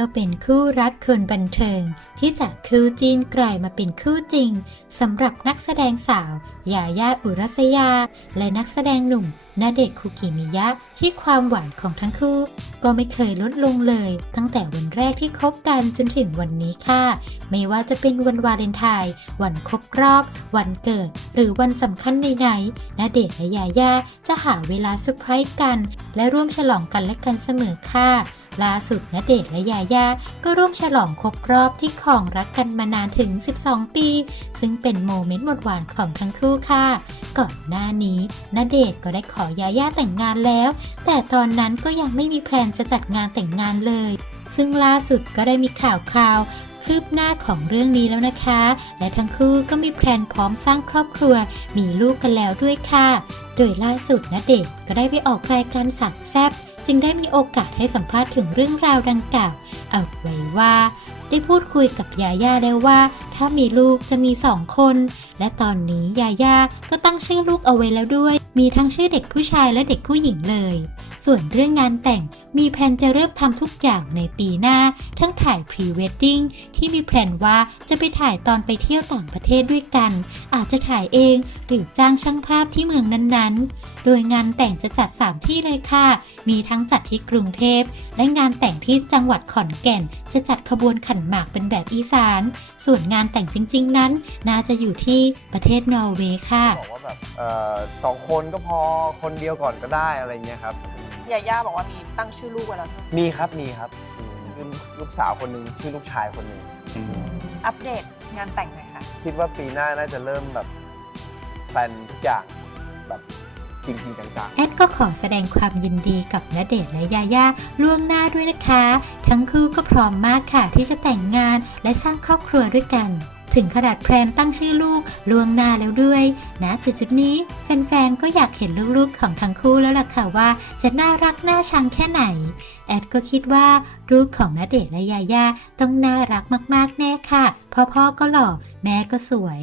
ก็เป็นคู่รักคนบันเทิง ที่จากคู่จีนกลายมาเป็นคู่จริงสำหรับนักแสดงสาวยาย่าอุรัสยา และนักแสดงหนุ่มณเดชน์คุกิมิยะ ที่ความหวานของทั้งคู่ ก็ไม่เคยลดลงเลย ตั้งแต่วันแรกที่คบกันจนถึงวันนี้ค่ะ ไม่ว่าจะเป็นวันวาเลนไทน์วันครบรอบ วันเกิด หรือวันสำคัญไหนๆณเดชน์และยาย่าจะหาเวลาเซอร์ไพรส์กัน และร่วมฉลองกันและกันเสมอค่ะ ล่าสุดณเดชและยายาก็ร่วมฉลองครบรอบที่ของรักกันมานานถึง 12 ปี ซึ่งเป็นโมเมนต์หวานของทั้งคู่ค่ะ ก่อนหน้านี้ณเดชก็ได้ขอยายาแต่งงานแล้ว แต่ตอนนั้นก็ยังไม่มีแพลนจะจัดงานแต่งงานเลย ซึ่งล่าสุดก็ได้มีข่าวข่าวๆคืบหน้าของเรื่องนี้แล้วนะคะ และทั้งคู่ก็มีแพลนพร้อมสร้างครอบครัว มีลูกกันแล้วด้วยค่ะ โดยล่าสุดณเดชก็ได้ไปออกรายการสามแซบจึงได้มีโอกาสให้สัมภาษณ์ถึงเรื่องราวดังกล่าว เอาไว้ว่า ได้พูดคุยกับยาย่าแล้วว่า ถ้ามีลูกจะมีสองคน และตอนนี้ยาย่าก็ตั้งชื่อลูกเอาไว้แล้วด้วย มีทั้งชื่อเด็กผู้ชายและเด็กผู้หญิงเลย ส่วนเรื่องงานแต่งมีแพลนจะเริ่มทำทุกอย่างในปีหน้า ทั้งถ่ายพรีเวดดิ้งที่มีแพลนว่าจะไปถ่ายตอนไปเที่ยวต่างประเทศด้วยกัน อาจจะถ่ายเองหรือจ้างช่างภาพที่เมืองนั้นๆ โดยงานแต่งจะจัด 3 ที่เลยค่ะ มีทั้งจัดที่กรุงเทพ และงานแต่งที่จังหวัดขอนแก่น จะจัดขบวนขันหมากเป็นแบบอีสาน ส่วนงานแต่งจริง ๆ นั้น น่าจะอยู่ที่ประเทศนอร์เวย์ค่ะ บอกว่าแบบเอ่อสองคนก็พอคนเดียวก่อนก็ได้อะไรเงี้ยครับ ยาย่าบอกว่ามีตั้งชื่อลูกไว้แล้วใช่ไหมมีครับมีครับคือลูกสาวคนหนึ่งชื่อลูกชายคนหนึ่งอัปเดตงานแต่งหน่อยค่ะ คิดว่าปีหน้าน่าจะเริ่มแบบแพลนทุกอย่างแบบ จริงๆจังแอดก็ขอแสดงความยินดีกับณเดชน์และยาย่าล่วงหน้าด้วยนะคะ ทั้งคู่ก็พร้อมมากค่ะที่จะแต่งงานและสร้างครอบครัวด้วยกัน ถึงขนาดแพลนตั้งชื่อลูกล่วงหน้าแล้วด้วยนะจุดๆนี้แฟนๆก็อยากเห็นลูกๆของทั้งคู่แล้วล่ะค่ะว่า จะน่ารักน่าชังแค่ไหน แอดก็คิดว่าลูกของณเดชน์และยาย่าต้องน่ารักมากๆแน่ค่ะ เพ่อพ่อก็หล่อแม่ก็สวย